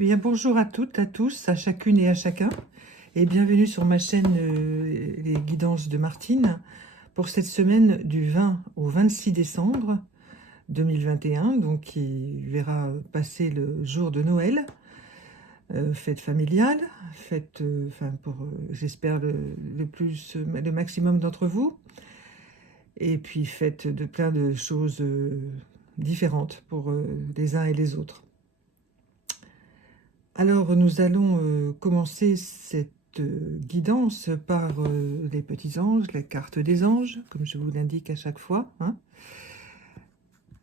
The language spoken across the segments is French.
Eh bien, bonjour à toutes, à tous, à chacune et à chacun, et bienvenue sur ma chaîne Les Guidances de Martine pour cette semaine du 20 au 26 décembre 2021, donc qui verra passer le jour de Noël, fête familiale, fête, enfin pour, j'espère, le maximum d'entre vous, et puis fête de plein de choses différentes pour les uns et les autres. Alors, nous allons commencer cette guidance par les petits anges, la carte des anges, comme je vous l'indique à chaque fois, hein.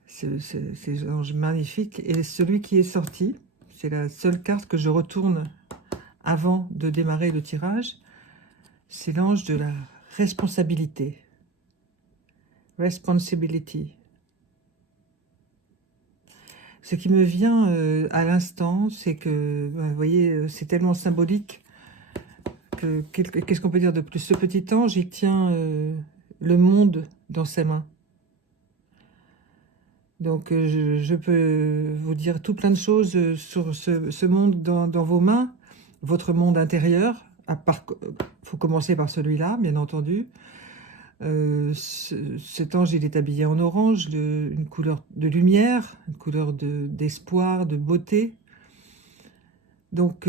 Ces anges magnifiques. Et celui qui est sorti, c'est la seule carte que je retourne avant de démarrer le tirage, c'est l'ange de la responsabilité. Responsibility. Ce qui me vient à l'instant, c'est que, vous voyez, c'est tellement symbolique. Qu'est-ce qu'on peut dire de plus? Ce petit ange, il tient le monde dans ses mains. Donc, je peux vous dire tout plein de choses sur ce monde dans vos mains, votre monde intérieur. Faut commencer par celui-là, bien entendu. Cet ange, il est habillé en orange, une couleur de lumière, une couleur d'espoir, de beauté. Donc,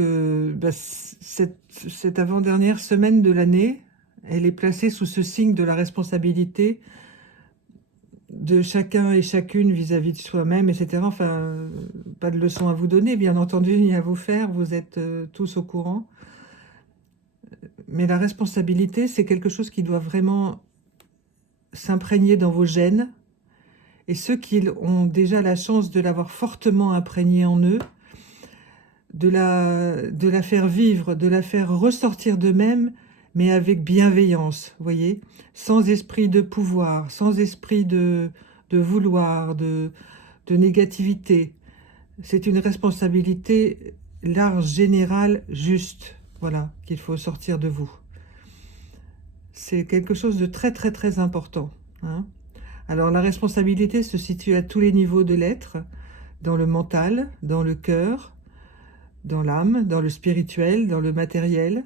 cette avant-dernière semaine de l'année, elle est placée sous ce signe de la responsabilité de chacun et chacune vis-à-vis de soi-même, etc. Enfin, pas de leçon à vous donner, bien entendu, ni à vous faire, vous êtes tous au courant. Mais la responsabilité, c'est quelque chose qui doit vraiment s'imprégner dans vos gènes. Et ceux qui ont déjà la chance de l'avoir fortement imprégné en eux, de la faire vivre, de la faire ressortir d'eux-mêmes, mais avec bienveillance, vous voyez, sans esprit de pouvoir, sans esprit de vouloir, de négativité. C'est une responsabilité large, générale, juste, voilà, qu'il faut sortir de vous. C'est quelque chose de très, très, très important, hein. Alors, la responsabilité se situe à tous les niveaux de l'être, dans le mental, dans le cœur, dans l'âme, dans le spirituel, dans le matériel,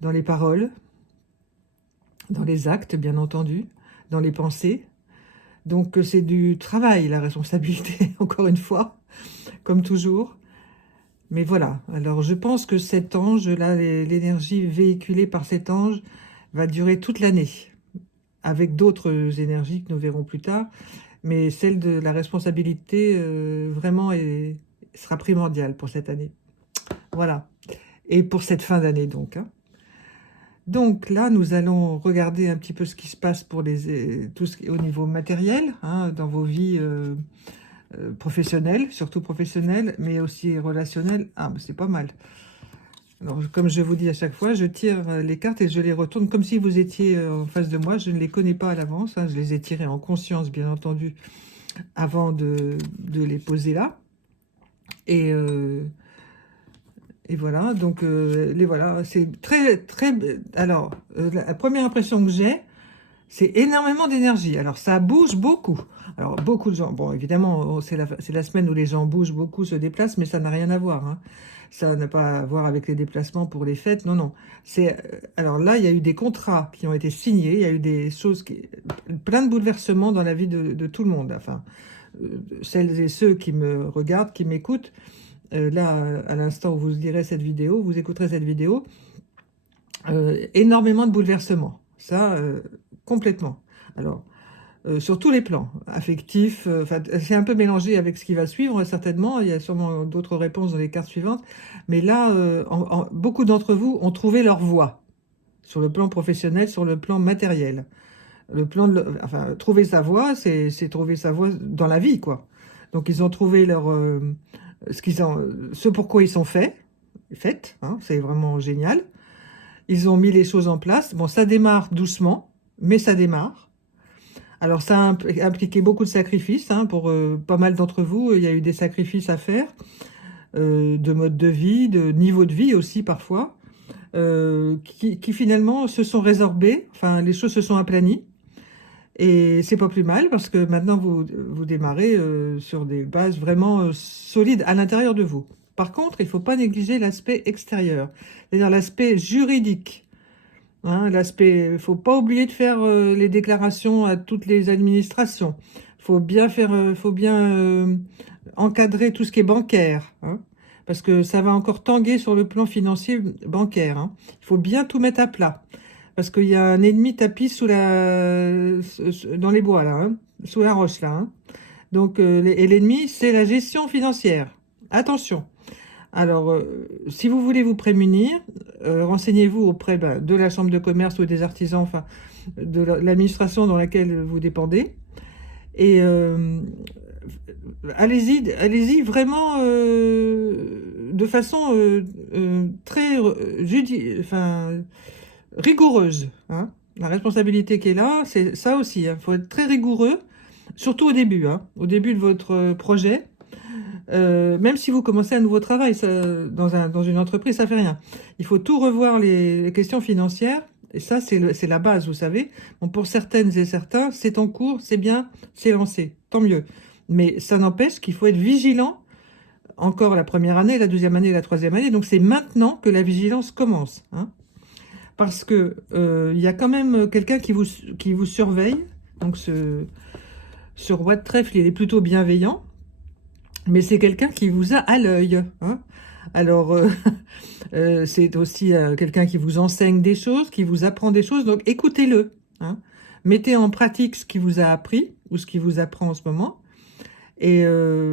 dans les paroles, dans les actes, bien entendu, dans les pensées. Donc c'est du travail, la responsabilité, encore une fois, comme toujours. Mais voilà, alors je pense que cet ange-là, l'énergie véhiculée par cet ange va durer toute l'année, avec d'autres énergies que nous verrons plus tard. Mais celle de la responsabilité, vraiment, sera primordiale pour cette année. Voilà. Et pour cette fin d'année, donc, hein. Donc là, nous allons regarder un petit peu ce qui se passe pour tout ce qui est au niveau matériel, hein, dans vos vies professionnelles, surtout professionnelles, mais aussi relationnelles. Ah, bah, c'est pas mal. Alors, comme je vous dis à chaque fois, je tire les cartes et je les retourne comme si vous étiez en face de moi. Je ne les connais pas à l'avance, hein, je les ai tirées en conscience, bien entendu, avant de les poser là. Et voilà, donc les voilà, c'est très, très... Alors, la première impression que j'ai, c'est énormément d'énergie. Alors, ça bouge beaucoup. Alors, beaucoup de gens... Bon, évidemment, c'est la semaine où les gens bougent beaucoup, se déplacent, mais ça n'a rien à voir, hein. Ça n'a pas à voir avec les déplacements pour les fêtes, non, non. Alors là, il y a eu des contrats qui ont été signés, il y a eu des choses, plein de bouleversements dans la vie de tout le monde. Enfin, celles et ceux qui me regardent, qui m'écoutent, là, à l'instant où vous lirez cette vidéo, vous écouterez cette vidéo, énormément de bouleversements. Ça, complètement. Alors, sur tous les plans, affectifs, c'est un peu mélangé avec ce qui va suivre, certainement. Il y a sûrement d'autres réponses dans les cartes suivantes. Mais là, beaucoup d'entre vous ont trouvé leur voie, sur le plan professionnel, sur le plan matériel. Enfin, trouver sa voie, c'est trouver sa voie dans la vie, quoi. Donc, ils ont trouvé ce pourquoi ils sont faites, hein, c'est vraiment génial. Ils ont mis les choses en place. Bon, ça démarre doucement, mais ça démarre. Alors, ça a impliqué beaucoup de sacrifices, hein, pour pas mal d'entre vous. Il y a eu des sacrifices à faire, de mode de vie, de niveau de vie aussi parfois, qui finalement se sont résorbés. Enfin, les choses se sont aplanies. Et c'est pas plus mal parce que maintenant vous démarrez sur des bases vraiment solides à l'intérieur de vous. Par contre, il ne faut pas négliger l'aspect extérieur, c'est-à-dire l'aspect juridique. Hein, il faut pas oublier de faire les déclarations à toutes les administrations. Faut bien encadrer tout ce qui est bancaire, hein, parce que ça va encore tanguer sur le plan financier bancaire. Hein. Il faut bien tout mettre à plat, parce qu'il y a un ennemi tapis dans les bois là, hein, sous la roche là. Hein. Donc, et l'ennemi, c'est la gestion financière. Attention. Alors, si vous voulez vous prémunir, renseignez-vous auprès de la chambre de commerce ou des artisans, enfin, de l'administration dans laquelle vous dépendez. Et allez-y vraiment de façon très rigoureuse. Hein. La responsabilité qui est là, c'est ça aussi. Il faut être très rigoureux, surtout au début. Hein, au début de votre projet. Même si vous commencez un nouveau travail dans une entreprise, ça fait rien. Il faut tout revoir les questions financières. Et ça, c'est la base, vous savez. Bon, pour certaines et certains, c'est en cours, c'est bien, c'est lancé. Tant mieux. Mais ça n'empêche qu'il faut être vigilant encore la première année, la deuxième année, la troisième année. Donc, c'est maintenant que la vigilance commence. Hein, parce que il y a quand même quelqu'un qui vous surveille. Donc, ce roi de trèfle, il est plutôt bienveillant. Mais c'est quelqu'un qui vous a à l'œil. Hein. Alors, c'est aussi quelqu'un qui vous enseigne des choses, qui vous apprend des choses. Donc, écoutez-le. Hein. Mettez en pratique ce qu'il vous a appris ou ce qu'il vous apprend en ce moment. Et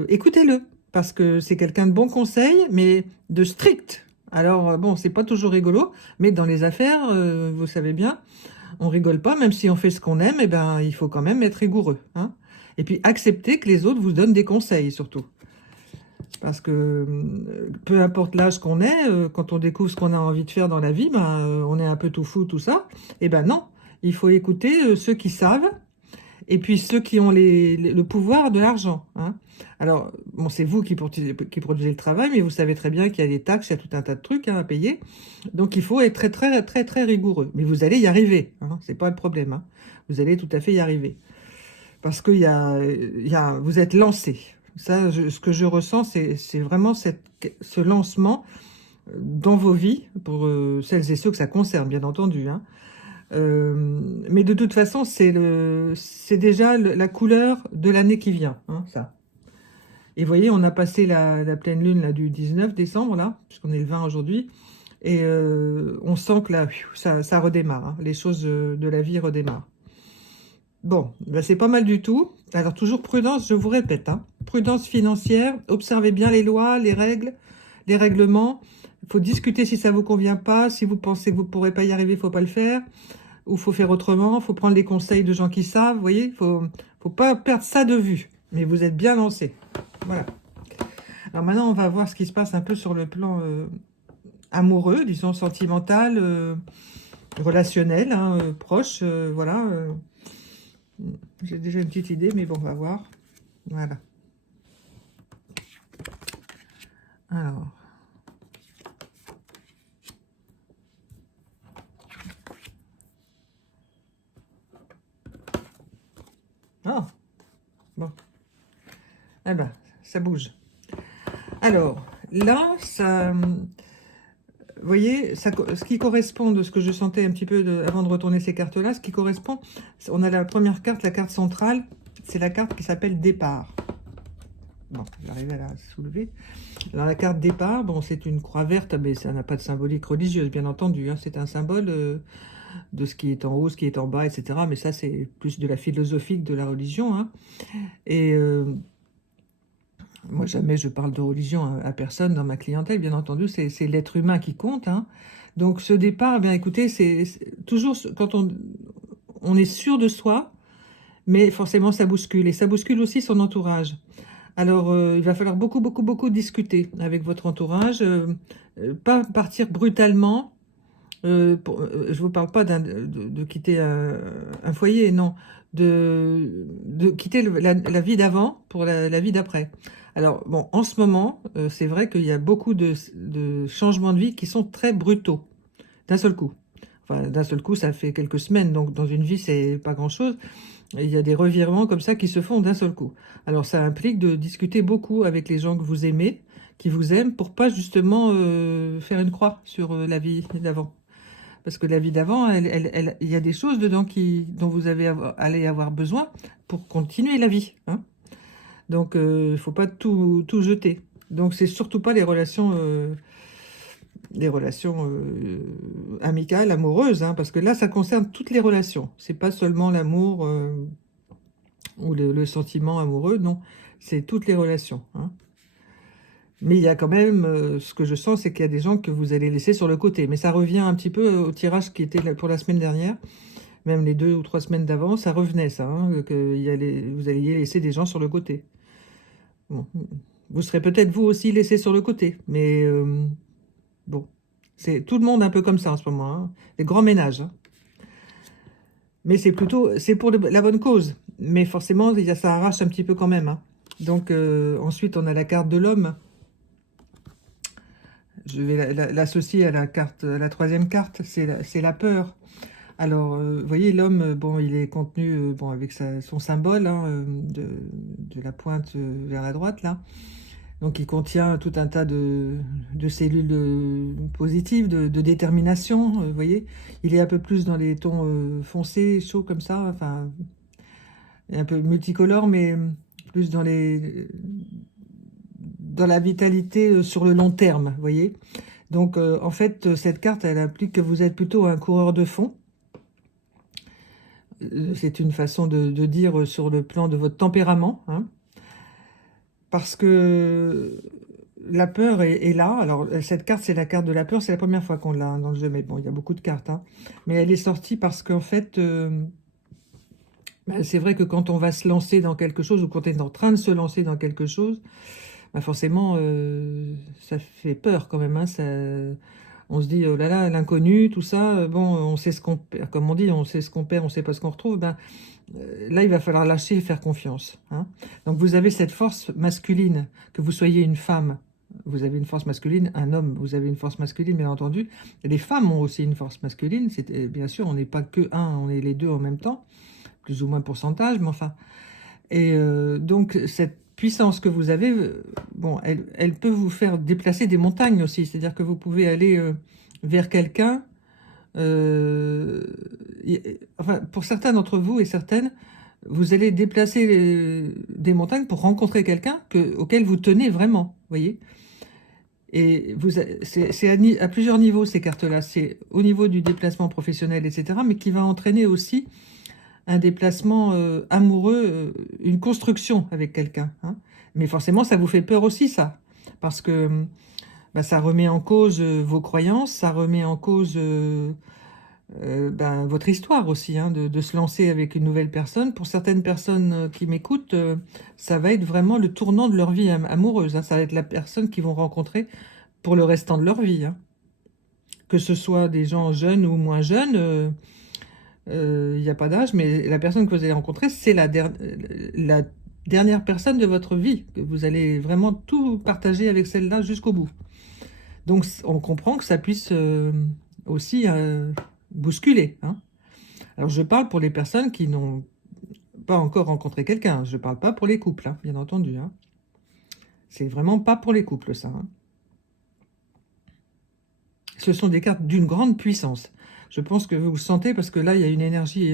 écoutez-le. Parce que c'est quelqu'un de bon conseil, mais de strict. Alors, bon, c'est pas toujours rigolo. Mais dans les affaires, vous savez bien, on rigole pas. Même si on fait ce qu'on aime, eh ben, il faut quand même être rigoureux. Hein. Et puis, accepter que les autres vous donnent des conseils, surtout. Parce que peu importe l'âge qu'on est, quand on découvre ce qu'on a envie de faire dans la vie, on est un peu tout fou, tout ça. Eh ben non, il faut écouter ceux qui savent et puis ceux qui ont le pouvoir de l'argent. Hein. Alors, bon, c'est vous qui produisez le travail, mais vous savez très bien qu'il y a des taxes, il y a tout un tas de trucs à payer. Donc, il faut être très, très, très, très rigoureux. Mais vous allez y arriver, hein, c'est pas le problème. Hein. Vous allez tout à fait y arriver. Parce que vous êtes lancé. Ça, ce que je ressens, c'est vraiment ce lancement dans vos vies, pour celles et ceux que ça concerne, bien entendu. Hein. Mais de toute façon, c'est déjà la couleur de l'année qui vient, hein, ça. Et vous voyez, on a passé la pleine lune là, du 19 décembre, là, puisqu'on est le 20 aujourd'hui, et on sent que là, ça redémarre. Hein, les choses de la vie redémarrent. Bon, ben c'est pas mal du tout. Alors toujours prudence, je vous répète, hein, prudence financière, observez bien les lois, les règles, les règlements. Il faut discuter si ça vous convient pas, si vous pensez que vous pourrez pas y arriver, il faut pas le faire, ou faut faire autrement, faut prendre les conseils de gens qui savent, vous voyez, faut pas perdre ça de vue. Mais vous êtes bien lancé. Voilà. Alors maintenant, on va voir ce qui se passe un peu sur le plan amoureux, disons sentimental, relationnel, hein, proche, voilà. J'ai déjà une petite idée, mais bon, on va voir. Voilà. Alors. Ah, bon. Ah ben, ça bouge. Alors, là, ça... Vous voyez, ce qui correspond de ce que je sentais un petit peu avant de retourner ces cartes-là, ce qui correspond, on a la première carte, la carte centrale, c'est la carte qui s'appelle départ. Bon, j'arrive à la soulever. Alors, la carte départ, bon, c'est une croix verte, mais ça n'a pas de symbolique religieuse, bien entendu. Hein, c'est un symbole de ce qui est en haut, ce qui est en bas, etc. Mais ça, c'est plus de la philosophie que de la religion. Hein. Et moi, jamais je parle de religion à personne dans ma clientèle, bien entendu. C'est l'être humain qui compte. Hein. Donc, ce départ, eh bien, écoutez, c'est toujours quand on est sûr de soi, mais forcément, ça bouscule. Et ça bouscule aussi son entourage. Alors, il va falloir beaucoup, beaucoup, beaucoup discuter avec votre entourage. Pas partir brutalement. Je ne vous parle pas de quitter un foyer, non. De quitter la vie d'avant pour la vie d'après. Alors, bon, en ce moment, c'est vrai qu'il y a beaucoup de changements de vie qui sont très brutaux, d'un seul coup. Enfin, d'un seul coup, ça fait quelques semaines, donc dans une vie, c'est pas grand-chose. Il y a des revirements comme ça qui se font d'un seul coup. Alors, ça implique de discuter beaucoup avec les gens que vous aimez, qui vous aime pour pas justement faire une croix sur la vie d'avant. Parce que la vie d'avant, il y a des choses dedans dont vous allez avoir besoin pour continuer la vie. Hein. Donc, il faut pas tout jeter. Donc, c'est surtout pas les relations amicales, amoureuses, hein, parce que là, ça concerne toutes les relations. C'est pas seulement l'amour ou le sentiment amoureux, non. C'est toutes les relations. Hein. Mais il y a quand même, ce que je sens, c'est qu'il y a des gens que vous allez laisser sur le côté. Mais ça revient un petit peu au tirage qui était pour la semaine dernière, même les 2 ou 3 semaines d'avant, ça revenait ça, hein, vous alliez laisser des gens sur le côté. Bon. Vous serez peut-être vous aussi laissé sur le côté, mais bon, c'est tout le monde un peu comme ça en ce moment, hein, des grands ménages. Hein. Mais c'est pour la bonne cause, mais forcément, ça arrache un petit peu quand même. Hein. Donc ensuite, on a la carte de l'homme. Je vais l'associer à la troisième carte, c'est la peur. Alors, vous voyez, l'homme, bon, il est contenu bon, avec son symbole hein, de la pointe vers la droite, là. Donc, il contient tout un tas de cellules positives, de détermination, vous voyez. Il est un peu plus dans les tons foncés, chauds, comme ça, enfin, un peu multicolore, mais plus dans la vitalité sur le long terme, vous voyez. Donc, en fait, cette carte, elle implique que vous êtes plutôt un coureur de fond. C'est une façon de dire sur le plan de votre tempérament, hein, parce que la peur est là. Alors, cette carte, c'est la carte de la peur. C'est la première fois qu'on l'a dans le jeu, mais bon, il y a beaucoup de cartes. Hein. Mais elle est sortie parce qu'en fait, c'est vrai que quand on va se lancer dans quelque chose, ou quand on est en train de se lancer dans quelque chose, forcément, ça fait peur quand même. Hein, on se dit, oh là là, l'inconnu, tout ça, bon, on sait ce qu'on perd, comme on dit, on sait ce qu'on perd, on sait pas ce qu'on retrouve. Là, il va falloir lâcher et faire confiance. Hein. Donc, vous avez cette force masculine, que vous soyez une femme, vous avez une force masculine, un homme, vous avez une force masculine, bien entendu. Et les femmes ont aussi une force masculine. Bien sûr, on n'est pas que un, on est les deux en même temps, plus ou moins pourcentage, mais enfin. Et donc, cette puissance que vous avez, bon, elle peut vous faire déplacer des montagnes aussi. C'est-à-dire que vous pouvez aller vers quelqu'un. Enfin, pour certains d'entre vous et certaines, vous allez déplacer des montagnes pour rencontrer quelqu'un auquel vous tenez vraiment, voyez. Et c'est à plusieurs niveaux ces cartes-là. C'est au niveau du déplacement professionnel, etc., mais qui va entraîner aussi un déplacement amoureux, une construction avec quelqu'un. Hein. Mais forcément, ça vous fait peur aussi, ça. Parce que ça remet en cause vos croyances, ça remet en cause votre histoire aussi, hein, de se lancer avec une nouvelle personne. Pour certaines personnes qui m'écoutent, ça va être vraiment le tournant de leur vie amoureuse. Hein. Ça va être la personne qu'ils vont rencontrer pour le restant de leur vie. Hein. Que ce soit des gens jeunes ou moins jeunes, il n'y a pas d'âge, mais la personne que vous allez rencontrer, c'est la dernière personne de votre vie. Que vous allez vraiment tout partager avec celle-là jusqu'au bout. Donc, on comprend que ça puisse aussi bousculer. Hein. Alors, je parle pour les personnes qui n'ont pas encore rencontré quelqu'un. Je ne parle pas pour les couples, hein, bien entendu. Hein. C'est vraiment pas pour les couples, ça. Hein. Ce sont des cartes d'une grande puissance. Je pense que vous le sentez parce que là, il y a une énergie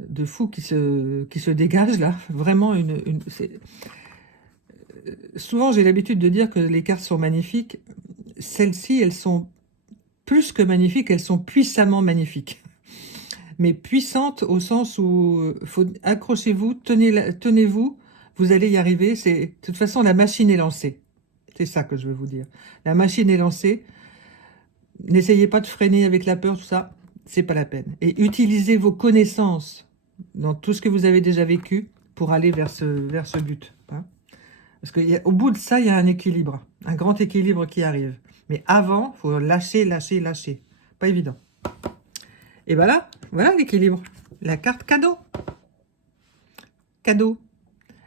de fou qui se dégage, là. Vraiment, souvent, j'ai l'habitude de dire que les cartes sont magnifiques. Celles-ci, elles sont plus que magnifiques, elles sont puissamment magnifiques. Mais puissantes au sens où accrochez-vous, tenez-vous, vous allez y arriver. De toute façon, la machine est lancée. C'est ça que je veux vous dire. La machine est lancée. N'essayez pas de freiner avec la peur, tout ça, c'est pas la peine. Et utilisez vos connaissances dans tout ce que vous avez déjà vécu pour aller vers ce but. Hein. Parce qu'au bout de ça, il y a un équilibre, un grand équilibre qui arrive. Mais avant, il faut lâcher, lâcher, lâcher. Pas évident. Et voilà l'équilibre. La carte cadeau. Cadeau.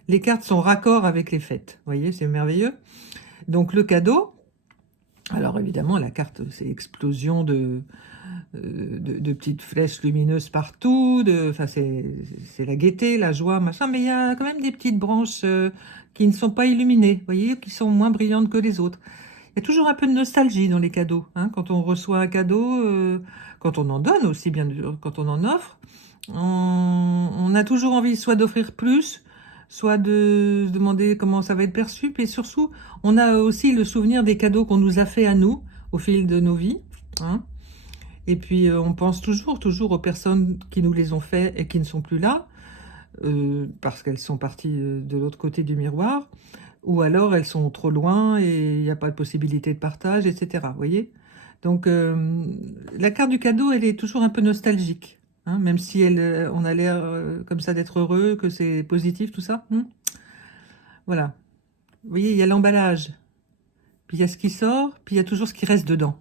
Les cartes sont raccord avec les fêtes. Vous voyez, c'est merveilleux. Donc le cadeau, alors évidemment, la carte, c'est explosion de petites flèches lumineuses partout, enfin c'est la gaieté, la joie, machin, mais il y a quand même des petites branches qui ne sont pas illuminées, vous voyez, qui sont moins brillantes que les autres. Il y a toujours un peu de nostalgie dans les cadeaux, hein, quand on reçoit un cadeau, quand on en donne aussi, bien sûr, quand on en offre, on a toujours envie soit d'offrir plus, soit de se demander comment ça va être perçu, puis surtout, on a aussi le souvenir des cadeaux qu'on nous a fait à nous au fil de nos vies, hein. Et puis, on pense toujours aux personnes qui nous les ont fait et qui ne sont plus là, parce qu'elles sont parties de l'autre côté du miroir, ou alors elles sont trop loin et il n'y a pas de possibilité de partage, etc. Vous voyez? Donc, la carte du cadeau, elle est toujours un peu nostalgique, hein, même si on a l'air comme ça d'être heureux, que c'est positif, tout ça. Voilà. Vous voyez, il y a l'emballage, puis il y a ce qui sort, puis il y a toujours ce qui reste dedans.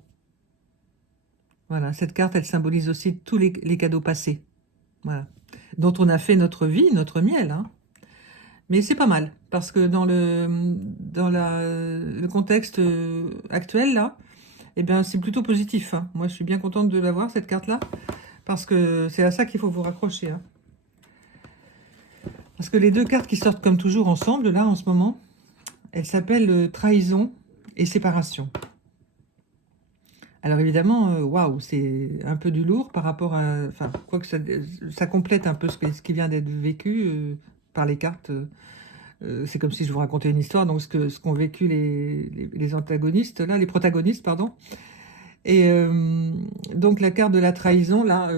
Voilà, cette carte, elle symbolise aussi tous les cadeaux passés, voilà, dont on a fait notre vie, notre miel, hein. Mais c'est pas mal, parce que le contexte actuel, là, eh bien, c'est plutôt positif, hein. Moi, je suis bien contente de l'avoir, cette carte-là, parce que c'est à ça qu'il faut vous raccrocher, hein. Parce que les deux cartes qui sortent comme toujours ensemble, là, en ce moment, elles s'appellent trahison et séparation. Alors évidemment, waouh, c'est un peu du lourd par rapport à... Enfin, quoique ça complète un peu ce qui vient d'être vécu par les cartes. C'est comme si je vous racontais une histoire, donc ce qu'ont vécu les antagonistes, là, les protagonistes, pardon. Et donc la carte de la trahison, là,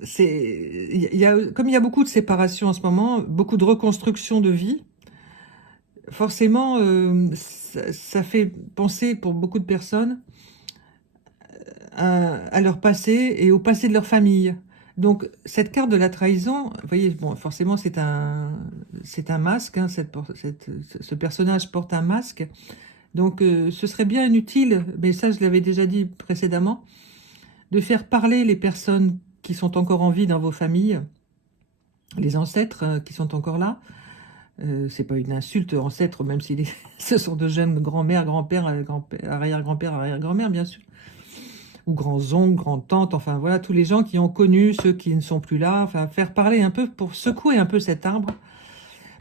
comme il y a beaucoup de séparation en ce moment, beaucoup de reconstruction de vie, forcément, ça fait penser pour beaucoup de personnes à leur passé et au passé de leur famille. Donc, cette carte de la trahison, vous voyez, bon, forcément, c'est un masque, hein, ce personnage porte un masque. Donc, ce serait bien inutile, mais ça, je l'avais déjà dit précédemment, de faire parler les personnes qui sont encore en vie dans vos familles, les ancêtres qui sont encore là. C'est pas une insulte, ancêtres, même si ce sont de jeunes grand-mères, grands-pères, arrière-grand-père, arrière-grand-mère, bien sûr. Ou grands-oncles, grands-tantes, enfin voilà, tous les gens qui ont connu ceux qui ne sont plus là, enfin faire parler un peu pour secouer un peu cet arbre.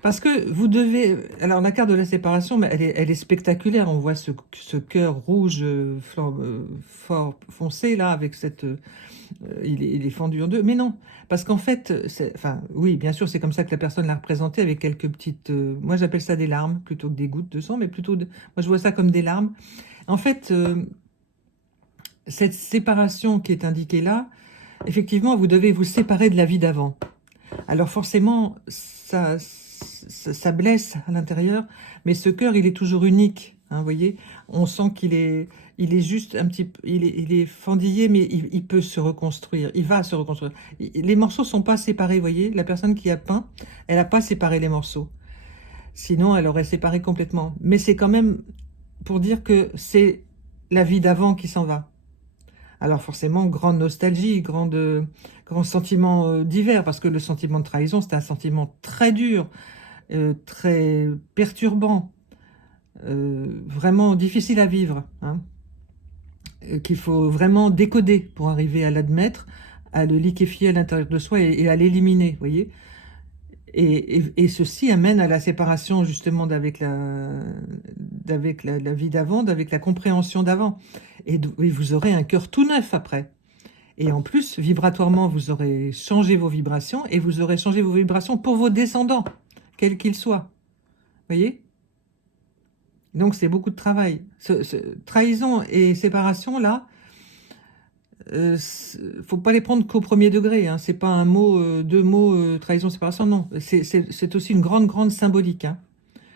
Parce que vous devez... Alors la carte de la séparation, mais elle est spectaculaire, on voit ce cœur rouge fort foncé là, avec cette... il est fendu en deux, mais non, parce qu'en fait, enfin oui, bien sûr, c'est comme ça que la personne l'a représenté, avec quelques petites... moi j'appelle ça des larmes, plutôt que des gouttes de sang, mais plutôt... moi je vois ça comme des larmes. En fait... cette séparation qui est indiquée là, effectivement, vous devez vous séparer de la vie d'avant. Alors forcément, ça blesse à l'intérieur, mais ce cœur, il est toujours unique, hein, vous voyez. On sent il est juste un petit peu, il est fendillé, mais il peut se reconstruire, il va se reconstruire. Les morceaux sont pas séparés, vous voyez. La personne qui a peint, elle n'a pas séparé les morceaux. Sinon, elle aurait séparé complètement. Mais c'est quand même pour dire que c'est la vie d'avant qui s'en va. Alors forcément, grande nostalgie, grands sentiments divers, parce que le sentiment de trahison, c'est un sentiment très dur, très perturbant, vraiment difficile à vivre, hein, qu'il faut vraiment décoder pour arriver à l'admettre, à le liquéfier à l'intérieur de soi et à l'éliminer, vous voyez. Et ceci amène à la séparation justement la vie d'avant, avec la compréhension d'avant. Et vous aurez un cœur tout neuf après. Et en plus, vibratoirement, vous aurez changé vos vibrations et vous aurez changé vos vibrations pour vos descendants, quels qu'ils soient. Vous voyez? Donc c'est beaucoup de travail. Trahison et séparation, là, faut pas les prendre qu'au premier degré, hein. C'est pas un mot, deux mots, trahison, séparation, non. C'est aussi une grande symbolique, hein.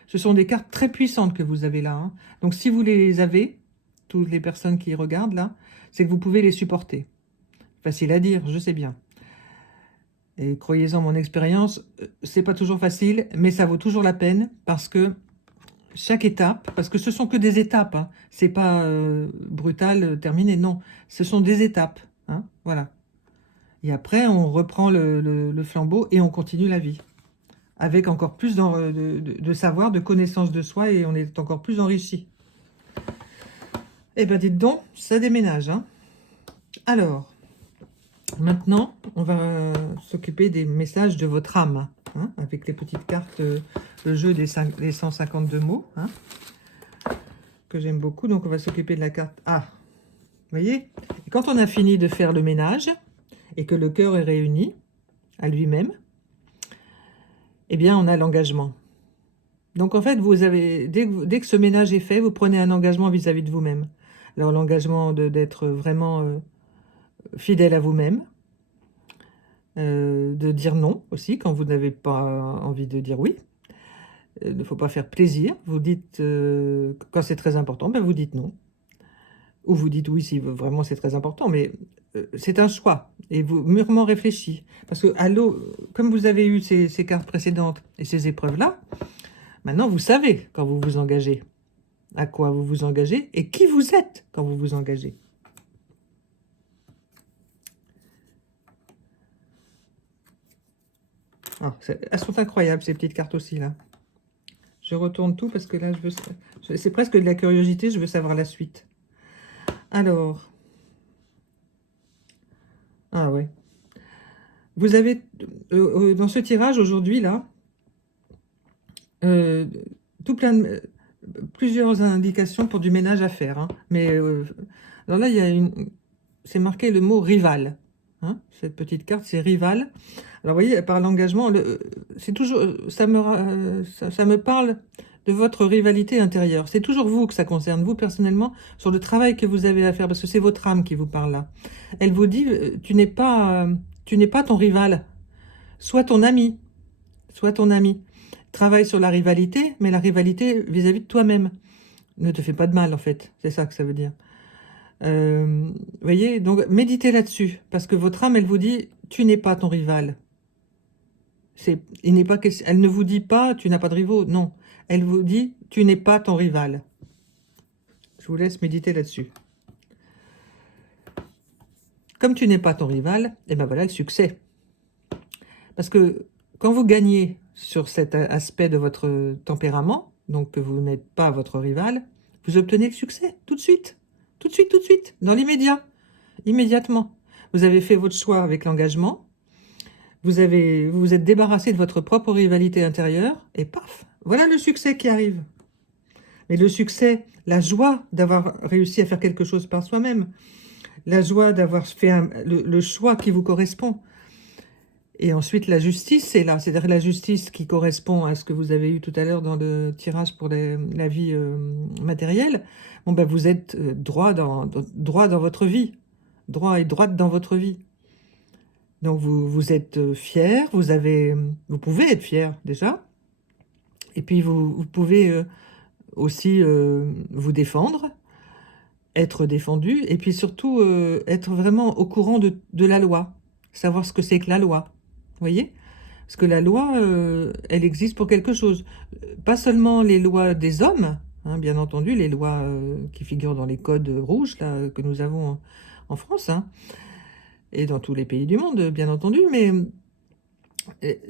Ce sont des cartes très puissantes que vous avez là, hein. Donc si vous les avez, toutes les personnes qui regardent là, c'est que vous pouvez les supporter. Facile à dire, je sais bien. Et croyez-en, mon expérience, c'est pas toujours facile, mais ça vaut toujours la peine, parce que chaque étape, parce que ce sont que des étapes, hein. C'est pas brutal, terminé, non. Ce sont des étapes, hein, voilà. Et après, on reprend le flambeau et on continue la vie. Avec encore plus de savoir, de connaissance de soi, et on est encore plus enrichi. Eh ben dites donc, ça déménage, hein. Alors, maintenant, on va s'occuper des messages de votre âme, hein, avec les petites cartes, le jeu des 152 mots, hein, que j'aime beaucoup. Donc, on va s'occuper de la carte A. Vous voyez? Et quand on a fini de faire le ménage et que le cœur est réuni à lui-même, eh bien, on a l'engagement. Donc, en fait, vous avez, dès que ce ménage est fait, vous prenez un engagement vis-à-vis de vous-même. Alors, l'engagement d'être vraiment fidèle à vous-même, de dire non aussi quand vous n'avez pas envie de dire oui. Il ne faut pas faire plaisir. Vous dites, quand c'est très important, ben vous dites non. Ou vous dites oui si vraiment c'est très important, mais c'est un choix. Et vous mûrement réfléchi. Parce que, comme vous avez eu ces cartes précédentes et ces épreuves-là, maintenant vous savez quand vous vous engagez, à quoi vous vous engagez et qui vous êtes quand vous vous engagez. Ah, elles sont incroyables ces petites cartes aussi là. Je retourne tout parce que là, c'est presque de la curiosité, je veux savoir la suite. Alors, ah ouais. Vous avez, dans ce tirage aujourd'hui, là, tout plein de, plusieurs indications pour du ménage à faire. Hein. Mais, alors là, il y a c'est marqué le mot rival. Hein. Cette petite carte, c'est rival. Alors, vous voyez, par l'engagement, c'est toujours, ça me parle de votre rivalité intérieure. C'est toujours vous que ça concerne, vous personnellement, sur le travail que vous avez à faire, parce que c'est votre âme qui vous parle là. Elle vous dit, tu n'es pas ton rival, sois ton ami, sois ton ami. Travaille sur la rivalité, mais la rivalité vis-à-vis de toi-même. Ne te fais pas de mal, en fait. C'est ça que ça veut dire. Vous voyez, donc méditez là-dessus, parce que votre âme, elle vous dit, tu n'es pas ton rival. Elle ne vous dit pas, tu n'as pas de rivaux, non. Elle vous dit, tu n'es pas ton rival. Je vous laisse méditer là-dessus. Comme tu n'es pas ton rival, et ben voilà le succès. Parce que quand vous gagnez sur cet aspect de votre tempérament, donc que vous n'êtes pas votre rival, vous obtenez le succès tout de suite. Tout de suite, tout de suite, dans l'immédiat. Immédiatement. Vous avez fait votre choix avec l'engagement. Vous vous êtes débarrassé de votre propre rivalité intérieure. Et paf, voilà le succès qui arrive. Mais le succès, la joie d'avoir réussi à faire quelque chose par soi-même. La joie d'avoir fait le choix qui vous correspond. Et ensuite, la justice, c'est là. C'est-à-dire la justice qui correspond à ce que vous avez eu tout à l'heure dans le tirage pour la vie matérielle. Bon, ben, vous êtes droit dans votre vie. Droit et droite dans votre vie. Donc, vous êtes fier. Vous pouvez être fier, déjà. Et puis, vous pouvez aussi vous défendre, être défendu. Et puis, surtout, être vraiment au courant de la loi. Savoir ce que c'est que la loi. Vous voyez? Parce que la loi, elle existe pour quelque chose. Pas seulement les lois des hommes, hein, bien entendu, les lois qui figurent dans les codes rouges là, que nous avons en France, hein, et dans tous les pays du monde, bien entendu, mais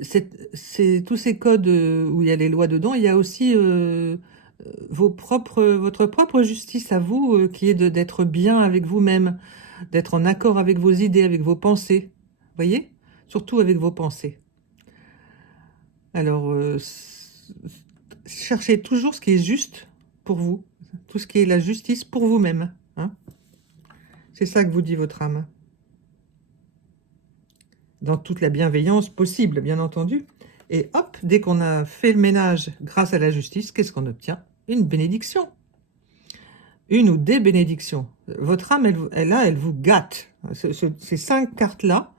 c'est tous ces codes où il y a les lois dedans, il y a aussi votre propre justice à vous, qui est d'être bien avec vous-même, d'être en accord avec vos idées, avec vos pensées. Vous voyez? Surtout avec vos pensées. Alors, cherchez toujours ce qui est juste pour vous, tout ce qui est la justice pour vous-même. Hein. C'est ça que vous dit votre âme. Dans toute la bienveillance possible, bien entendu. Et hop, dès qu'on a fait le ménage grâce à la justice, qu'est-ce qu'on obtient? Une bénédiction. Une ou des bénédictions. Votre âme, elle vous gâte. Ces 5 cartes-là,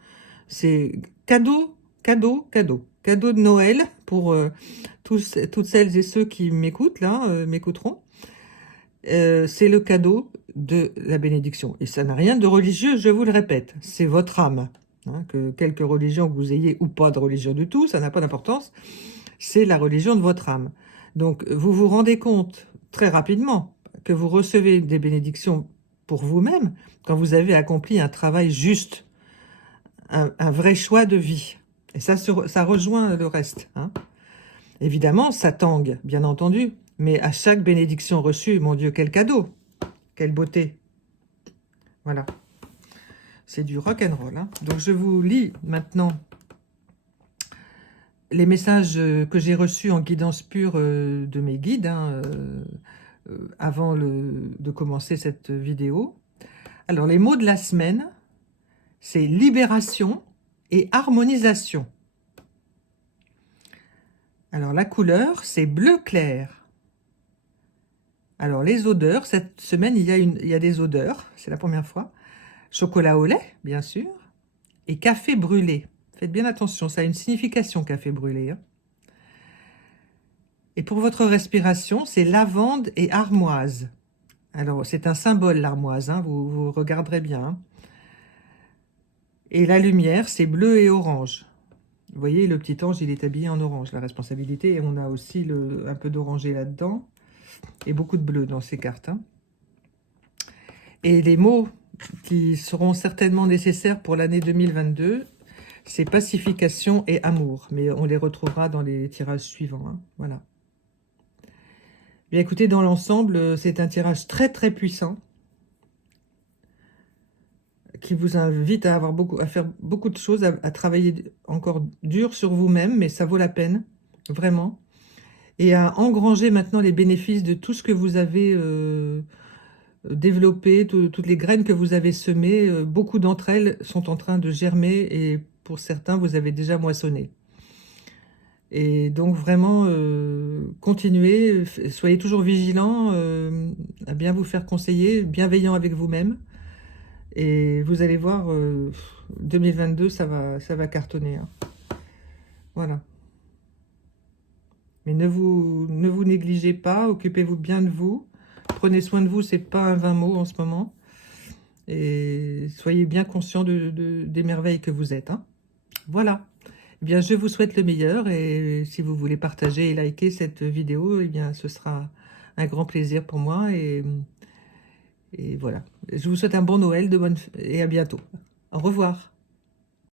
c'est cadeau, cadeau, cadeau. Cadeau de Noël pour toutes celles et ceux qui m'écoutent, là, m'écouteront. C'est le cadeau de la bénédiction. Et ça n'a rien de religieux, je vous le répète. C'est votre âme. Hein, que quelque religion que vous ayez ou pas de religion du tout, ça n'a pas d'importance. C'est la religion de votre âme. Donc, vous vous rendez compte très rapidement que vous recevez des bénédictions pour vous-même quand vous avez accompli un travail juste, un vrai choix de vie. Et ça rejoint le reste. Hein. Évidemment, ça tangue, bien entendu, mais à chaque bénédiction reçue, mon Dieu, quel cadeau, quelle beauté. Voilà. C'est du rock and roll, hein. Donc je vous lis maintenant les messages que j'ai reçus en guidance pure de mes guides, hein, avant de commencer cette vidéo. Alors les mots de la semaine, c'est libération et harmonisation. Alors la couleur, c'est bleu clair. Alors les odeurs, cette semaine il y a des odeurs, c'est la première fois. Chocolat au lait, bien sûr, et café brûlé. Faites bien attention, ça a une signification, café brûlé, hein. Et pour votre respiration, c'est lavande et armoise. Alors, c'est un symbole, l'armoise, hein, vous regarderez bien, hein. Et la lumière, c'est bleu et orange. Vous voyez, le petit ange, il est habillé en orange, la responsabilité. Et on a aussi un peu d'orangé là-dedans. Et beaucoup de bleu dans ces cartes, hein. Et les mots qui seront certainement nécessaires pour l'année 2022, c'est pacification et amour. Mais on les retrouvera dans les tirages suivants, hein. Voilà. Bien écoutez, dans l'ensemble, c'est un tirage très très puissant qui vous invite à faire beaucoup de choses, à travailler encore dur sur vous-même, mais ça vaut la peine, vraiment. Et à engranger maintenant les bénéfices de tout ce que vous avez développé, toutes les graines que vous avez semées. Beaucoup d'entre elles sont en train de germer et pour certains, vous avez déjà moissonné. Et donc vraiment, continuez, soyez toujours vigilants à bien vous faire conseiller, bienveillant avec vous-même. Et vous allez voir, 2022, ça va cartonner, hein. Voilà. Mais ne vous négligez pas, occupez-vous bien de vous. Prenez soin de vous, c'est pas un vain mot en ce moment. Et soyez bien conscients des merveilles que vous êtes, hein. Voilà. Eh bien, je vous souhaite le meilleur et si vous voulez partager et liker cette vidéo, eh bien, ce sera un grand plaisir pour moi. Et voilà. Je vous souhaite un bon Noël et à bientôt. Au revoir.